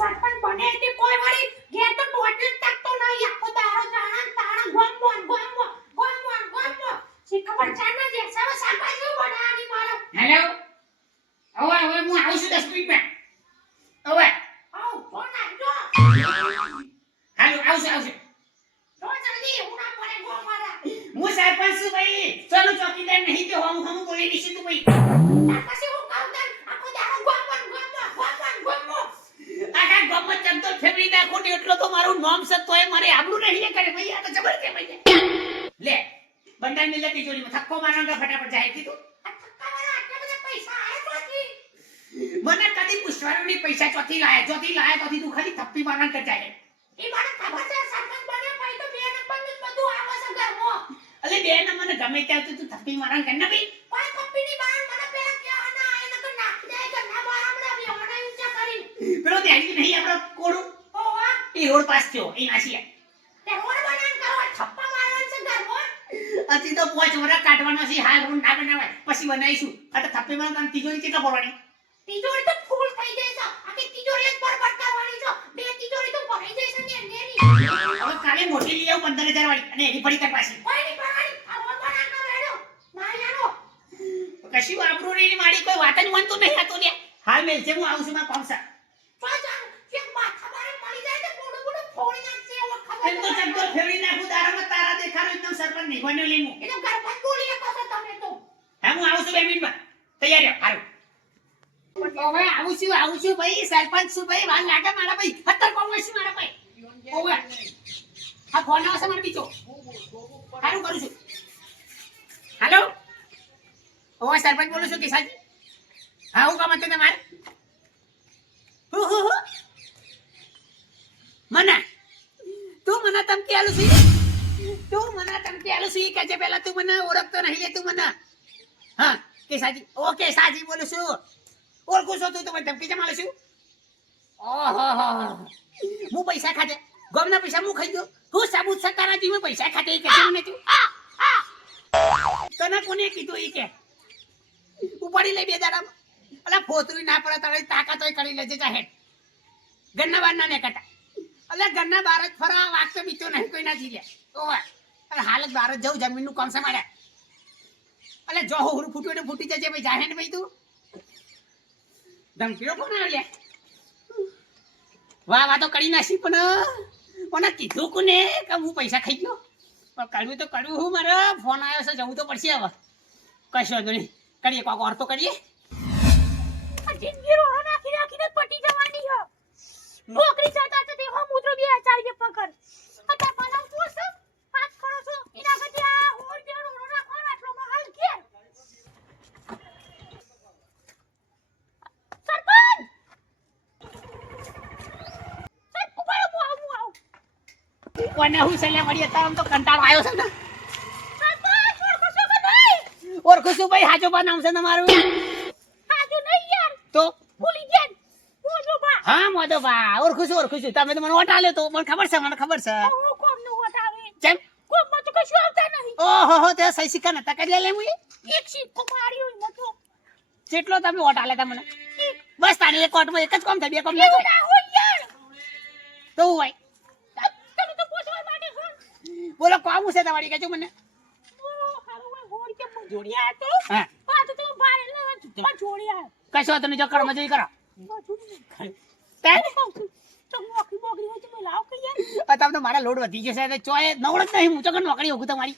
સરપંચ બને એટલે કોઈ વળી ઘેર તો ટોટલ તકતો નહીં. આખો દારો જાણા ગોમ ગોમ ગોમ ગોમ ગોમ ગોમ શી ખબર ચાના જે સવ સરપંચનું બનાવી મારો હેલો? હવે હવે હું આવું છું દસ મિનિટમાં. હવે. આવ ફોન આવજો હાલો આવશે આવશે તો જલ્દી હું ના પડે ગો મારા. હું સરપંચ છું ભાઈ. ચલો ચોકીદાર નહીં તો હમ હમ બોલી તું ભાઈ. પાસે પછી હું કહું તને આખો દારો ગોમોન ગોમો ગોમોન ગોમો આખા ફેવરી નાખો ને એટલો તો મારું નામ છે તોય મારે આબરૂ નહીં કરે. ભાઈ આ તો જબર કે ભાઈ. લે બંડાર ને લે તિજોરીમાં થક્કો મારવાનો ફટાફટ જાય કીધું. મને કદી પૂછવાનું નહીં પૈસા ચોથી લાયા ચોથી લાયા તોથી તું ખાલી થપ્પી મારવાનું કર જાય એ મને ખબર છે સરપંચ બને પછી તો બે નંબર બધું આવે છે ઘરમાં. અલે બે નંબરને ગમે ત્યાં તો થપ્પી મારવાનું કર ને ભાઈ કોઈ કપ્પીની બહાર મને પેલા કહેવા ના આવે નકર નાખી દે કે ના બહાર હમણાં બી હમણાં ઊંચા કરીને પેલો ત્યાંથી નહીં આપણો કોડું એ રોડ પાસ થયો એ નાસી અતિ તો પોચ વરા કાઢવાનો છે હાલ રૂમ ના બનાવાય. પછી બનાવીશું. આ તો થપ્પી મારવાનું કામ તિજોરી કેટલા ભરવાની? તિજોરી તો ફૂલ થઈ જાય છે. આખી તિજોરી જ બરબાદ કરવાની છે. બે તિજોરી તો ભરાઈ જાય છે ને નેની હવે કાલે મોટી લઈ આવું પંદર હજાર વાળી અને એની ફરી કર પાછી. કોઈ નહીં ભરવાની આ રોડ બનાન કરો હેડો. ના યારો કશું આબરૂ નહીં મારી કોઈ વાત જ મનતું નહીં હતું ને હાલ મેલ છે હું આવું છું મારા કોમસા પાછા કે માથા મારે મળી જાય તો બોડું બોડું ફોડી નાખશે એવો ખબર એમ તો ચમચો ફેરવી નાખું તારામાં તારા દેખાડો એકદમ સરપંચ નહીં બન્યો લેવું એ તો ગરબત બોલી શકો છો તમે તો. હા હું આવું છું બે મિનિટમાં. તૈયાર રહો હારું. ઓવે આવું છું આવું છું ભાઈ સરપંચ છું ભાઈ વાર લાગે મારા ભાઈ. ખતર કોમ છું મારા ભાઈ. ઓવે. હા ફોન આવશે મારા બીજો. હારું કરું છું. હાલો? ઓવે સરપંચ બોલું છું કિસાજી હા હું કામ હતું તમારે હું હું હું. મને ધમકી આલું છું? તું મને ટમકી આલું છું? કે જે પેલા તું મને ઓળખતો નહીં લે, તું મને. હા, કે સાજી ઓકે સાજી બોલું છું. ઓળખું છું તું મને ધમકી જમાલે છું? ઓહો, હું પૈસા ખાતે, ગમના પૈસા હું ખાઈ ગયો? હું સાબુત સકારાજી મેં પૈસા ખાતે કે મને તું. તને કોને કીધું ઈ કે? ઉપાડી લઈ બે દાડા અલા, ફોતરી ના પડે તારી તાકાત હોય કરી લેજે, જા હેડ. બાર ના ને કટા. અલે ઘરના બાર જ ફરવા વાગ તો બીતો નહીં, કોઈ ના જીલે ઓય અરે હાલ જ જ જવું જમીનનું કામ છે મારે એટલે જો હોરું ફૂટ્યું એટલે ફૂટી જશે ભાઈ, જાહે ને ભાઈ તું. ધમકીનો કોણ આવ્યો વાહ વાહ, તો કરી નાખી પણ કોને કીધું કોને કે હું પૈસા ખાઈ ગયો પણ કરવું તો કરવું હું, મારે ફોન આવ્યો છે, જવું તો પડશે હવે. કશું વાંધો નહીં. કરીએ, કોક ઓર તો કરીએ. જિંદગી રોડો નાખી, નાખીને પટી નોકરી જતા છે તે હો મુદ્રો બે હજાર રૂપિયા પકડ અત્યારે બનાવ પોસ પાસ કરો છો? ઇના કરતી આ હોર ઓર ના કોણ આટલો મહાલ કે સરપંચ! સર ઉભારો હું આવું આવું. કોને હું સલાહ મળી હતા આમ તો કંટાળો આવ્યો છે ને. સરપંચ ઓળખો છો કે નહીં? ઓળખું ભાઈ હાજો બનાવશે તમારું. હાજો નહીં યાર. તો? ભૂલી ગયા હા મોદો બા ઓળખું છું ઓળખું છું. તમે તો મને ઓટાલ્યો તો મને ખબર છે મને ખબર છે. હું કોમનું વટાવે જેમ કોમમાં તો કશું આવતા નહીં. ઓહો હો તે સહી સિક્કા નતા કરી લે મુએ એક સિક્કો માર્યો નતો જેટલો તમે ઓટ આલ્યા મને. બસ તારે એક એક જ કામ થાય બે કામ તો હોય? તમે તો પૂછવા માટે બોલો કોમ છે તમારી કેજો મને. જોડિયા તો? હા. તો તમે જોડિયા. કશો વાંધો જો કરો મજૂરી કરો. છું મારા લોડ વધી જશે ચોય નવડ જ નહીં હું. તો નોકરી હોગું તમારી.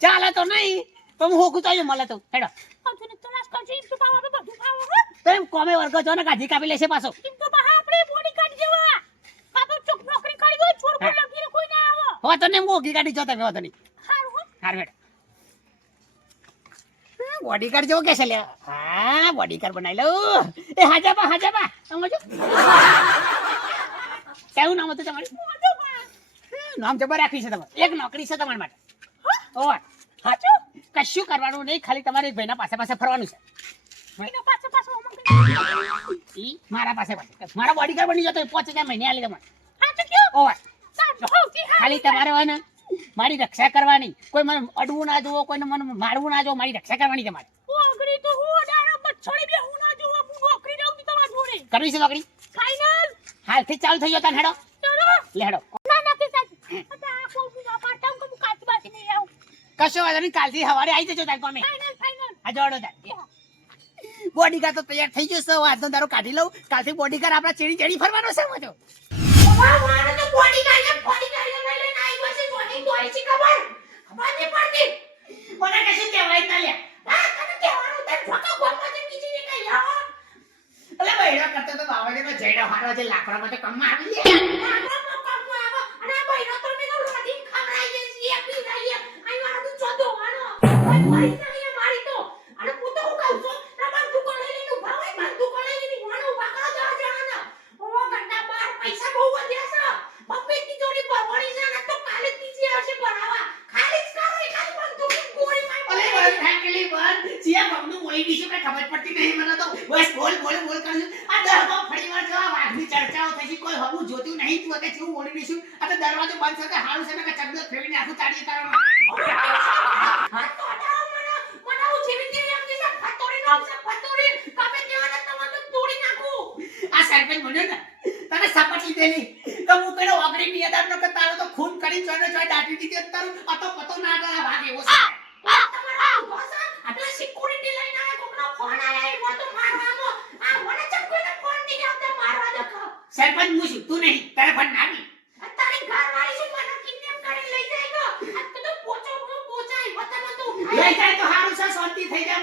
ચાલો તો નહીં પણ હું હોકું તો મળે તો. હેડો. એમ કોમે વર્ગ છો ને ગાધી કાપી લેશે પાછો. કાઢી હા. પર લગીને કોઈ ના આવે. હવે તો ને મોગી કાઢી જો તમે હો હાર બેટા બોડી જેવો કે છે લે હા બોડી બનાવી લઉં. એ હાજા બા હાજા બા સમજો કેવું નામ હતું તમારું? નામ જબર રાખી છે તમારે. એક નોકરી છે તમારા માટે. ઓય હાચો? કશું કરવાનું નહીં ખાલી તમારે એક ભાઈના પાસે પાસે ફરવાનું છે. મહિના પાછો પાછો ઈ મારા પાસે પાસે. મારા બોડી કાર્ડ બની જતો પાંચ હજાર મહિને આલી તમારે હાચો કયો? ખાલી તમારે હોય ને મારી રક્ષા કરવાની. કોઈ મને અડવું ના જોવો કોઈને મને મારવું ના જોવો મારી રક્ષા કરવાની તમારે ઓગળી તો હું અડાડો મચ્છરી બે હું ના જોવા હું નોકરી રહું તમારા જોડે. કરવી છે નોકરી? ફાઇનલ હાલથી ચાલુ થઈ હેડો. ચલો. લે હેડો. ના ના કે સાચી આ કોઈ બી પાડતા હું કે બાકી નહીં આવું? કશો વાંધો નહીં કાલથી સવારે આવી જજો તાર કોમે. ફાઇનલ ફાઇનલ આ જોડો તાર. બોડીગાર્ડ તો તૈયાર થઈ ગયો છે આજનો તારો કાઢી લઉં. કાલથી બોડીગાર્ડ આપણા ચેડી ચેડી ફરવાનો છે મજો વાહ બોડી ગાર્ડ બોડી ગાર્ડ લઈ લઈને આવી બસ જોની દોરી છે ખબર ખબર નહીં મને કશું કહેવાય? ના લે. આ બીજી ને કઈ આવો કરતો તો બાવાજીનો જયડો હારો છે લાકડામાં તો કમમાં આવી જાય આગળ કામ આવો અને આ બૈરો તો મેં તો રોટી ખવડાવી દે છે પી રહી આઈ મારું તું ચોદો આનો કોઈ મારી નહીં મારી તો અને હું તો હું કહું છું ના બંદૂક લઈ લઈને ઊભા હોય બંદૂક લઈ લઈને મને ઊભા કરો તો જવાના ઓ ઘંટા બાર પૈસા બહુ વધ્યા છે પપ્પી ની જોડી પરવડી છે ને તો કાલે ત્રીજી આવશે ભરાવા ખાલી જ કરો એ ખાલી બંદૂક ગોળી અલે મારી બસ ફેમિલી બસ સિયા બાપનું બોલી દીશું કઈ ખબર પડતી નહીં મને તો બસ બોલ બોલ બોલ કરું છું આ દરવાજો ફરી વાર જવા વાઘની ચર્ચાઓ થઈ છે કોઈ હવું જોતું નહીં તું કે કેવું બોલી દઈશું આ તો દરવાજો બંધ થતા હારું છે ને કે ચકડો ફેરવીને આખું તાળી તારવાનું હા તો હટાવો મને મને હું જીવી જીવી એમ દિશા છે તમારે તો તોડી નાખું. આ સરપંચ બન્યો ને તને શપથ લીધેલી. તો હું પેલો ઓગળી ની નો કે તારો તો ખૂન કરી ચોય ચોય દાટી દીધી અને તારું. અતો પતો ના ભાગ એવો છે. આ તમારા બોસા આટલા સિક્યુરિટી લઈને આયા કોકનો ફોન આયા એવો તો મારવાનો આ મને ચમ કોઈને ફોન નહીં આવતા? મારવા દો સરપંચ હું છું તું નહીં. તારે પણ નાની આ તારી ઘરવાળી છે મને કિડનેપ કરીને લઈ જાય ગો આ તો તો પોચો પોચાય વતન તો લઈ જાય તો હારું છે શાંતિ થઈ જાય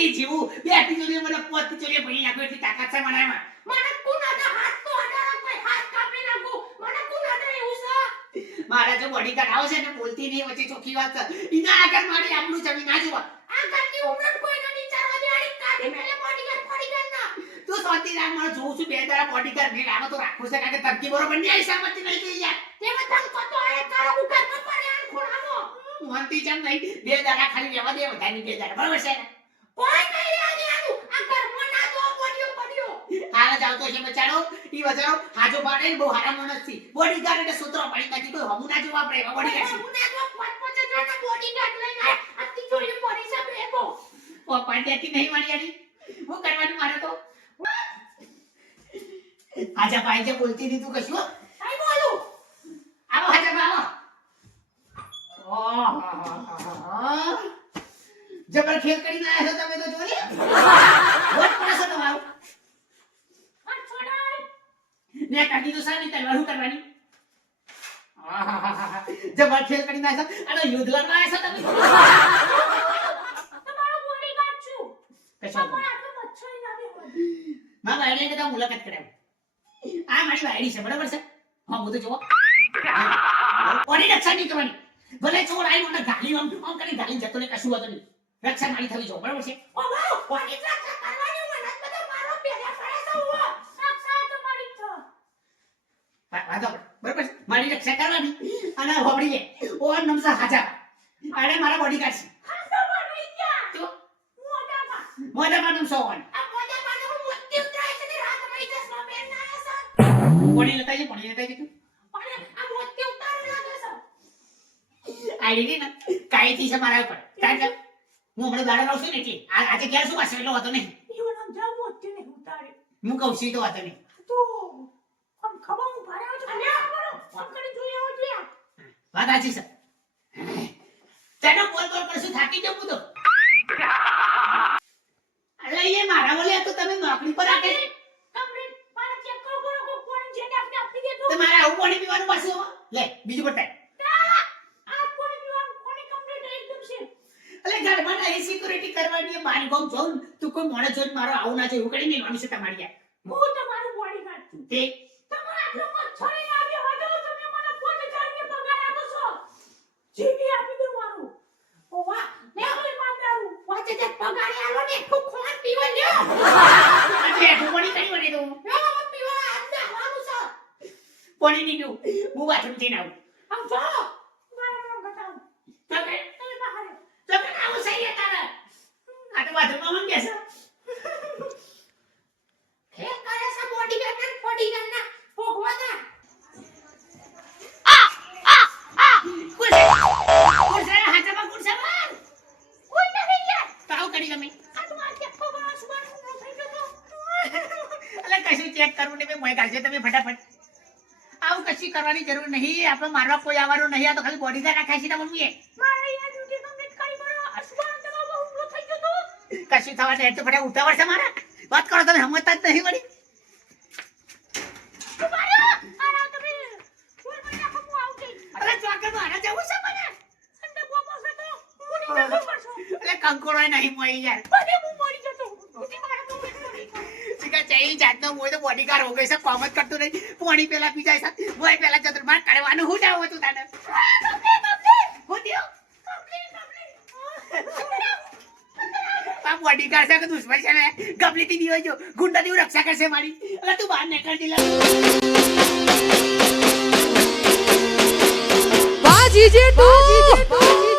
શાંતિ જીવું. બે તિજોરી મને પોતી તિજોરી ભણી નાખ્યો એટલી તાકાત છે મને એમાં. મને કોણ આડા હાથ તો આડા કોઈ હાથ કાપી નાખું. મને કોણ આડા એવું છે? મારા જો બોડીગાર્ડ આવે છે ને બોલતી નહીં વચ્ચે ચોખ્ખી વાત છે. ઇના આગળ મારી આપણું જમીન ના જોવા. આ ઘરની ઉમર કોઈ નથી દે આડી કાઢી મેલે બોડીગાર્ડ ફોડીગાર્ડ ના. તું સોતી રાખ મને જોઉં છું બે તારા બોડીગાર્ડ ને. રામ તો રાખવું છે કારણ કે તબકી બરોબર નહીં આવી સામતી નહીં કે યાર. તેમાં ધમ કતો આયા તારો ઉગર પર પડે આ ખોળામાં મનતી જેમ નહીં. બે દાડા ખાલી રહેવા દે વધારે બે દાડા બરોબર છે? કોઈ નહીં રહ્યા દેવાનું આ ઘરમાં ના દો પડ્યો. પડ્યો હાલ જ આવતો છે બચારો. ઈ બચારો હાજો પાડે બહુ હારા માણસથી બોડીગાર્ડ એટલે સૂત્રો પડી નથી કોઈ હમું ના જોવા પડે બોડીગાર્ડ છે? હું ના દો પાંચ પાંચ હજારના બોડીગાર્ડ લઈને આયા. આ પડી છે બેગો ઓ પાંડ્યાથી નહીં વાળી હું કરવાનું મારે તો? હાજા ભાઈ જે બોલતી દીધું કશું હો? કઈ બોલું આવો હાજા આવો ઓહોહોહો. જબર ખેલ કરીને આયા છો તમે તો જોઈ વોટ પડે છે તમારું આ છોડાય ને કાઢી તો સાની તલવાર શું કરવાની ખેલ કરીને આયા છો અને યુદ્ધ લડવા આયા છો તમે. તમારો બોડીગાર્ડ છું. કશો પણ આટલો મચ્છરી ના બેહો માં બાયડી કદા મુલાકાત કરાવી. આ મારી બાયડી છે બરાબર છે? હા બધું જોવો કોની રક્ષા નહીં કરવાની? ભલે ચોર આવી મને ગાલી આમ આમ કરી ગાલી જતો ને કશું હતું નહીં. રક્ષા મારી થવી જો બરાબર છે? ઓ વાહ કોની રક્ષા કરવાની મને બધા મારો પેલા રક્ષા તો મારી જ છે. વા- વાંધો. બરાબર છે? મારી રક્ષા કરવાની. અને હોબડીએ ઓ નમસા હાજા. અરે મારા મુત્તી ઉતરાય છે ને રાત મળી ચશ્મા પહેરના આયા છે. લેતા લેતા ને મારા ઉપર. કે હું હમણાં દાડા લાવશું છું ને એટલે. આજે ક્યાં શું પાછો એટલો વાતો નહીં. ને હું કહું છું તો વાતો નહીં તો આમ ખબર હું ભારે આવે છે અને આ કરો ફોન કરી જોઈ આવો એટલે વાત સાચી છે. તેનો બોલ બોલ કરશું થાકી જવું તો અલે એ મારા બોલે તો તમે નોકરી પર આપી તમારે આવું પાણી પીવાનું પાછું લે બીજું બતાય ઘરમાં ના સિક્યુરિટી કરવાની મારી જોઉં તું કોઈ મોડે જોઈને મારો આવું ના જોઈએ એવું કરી છે તમારી હું તમારું બોડીગાર્ડ છું તે. તમારા આટલો મચ્છરી લાગ્યો હતો તમે મને પાંચ હજાર રૂપિયા પગાર આપો છો જીવી આપી દો મારું. ઓ વાહ લે હવે માંદારું પાંચ હજાર પગાર આલો ને તું ખોણ પીવો લ્યો. આજે ઢોકળી કરી વળી દઉં? હે હવે પીવા આંદા આવવાનું છે. પાણી નહીં પીવું હું બાથરૂમ જઈને આવું. આમ જો મારા નામ બતાવ. તો કે તમે બહાર આવો. તો કે આવું સહી તારે. આ તો બાથરૂમમાં ખેલ કરે છે બોડીગાર્ડ ને બોડીગાર્ડ ના ભોગવાના ખુશ કરી તમે આ તો આ ચેક કરો આસમાન ઊંધો થઈ ગયો તો. એટલે કશું ચેક કરવું નહીં ભાઈ મોય કાઢજો તમે ફટાફટ. આવું કશી કરવાની જરૂર નહીં આપણે મારવા કોઈ આવવાનું નહીં આ તો ખાલી બોડી થઈ ગયો તો. કશું થવા દે તો ફટા ઉતાવળ છે મારા. વાત કરો તમે સમજતા જ નહીં મળી કંકોડો નહીં મળી યાર બધે હું મરી જતો. ઉઠી મારા બહુ વેટ પડી ગયો. શીખા ચઈ જાતનો હોય તો બોડીગાર્ડ હો ગઈ છે કોમ જ કરતું નહીં. પોણી પેલા પી જાય છે મોય પેલા જતો માર કાઢવાનું હું જાવ હતું તને. હું બોડીગાર્ડ છે કે દુશ્મન છે ને? ગબલીથી નહીં હોય જો. ગુંડાથી હું રક્ષા કરશે મારી. એટલે તું બહાર નીકળ દિલા વાહ જીજે તું.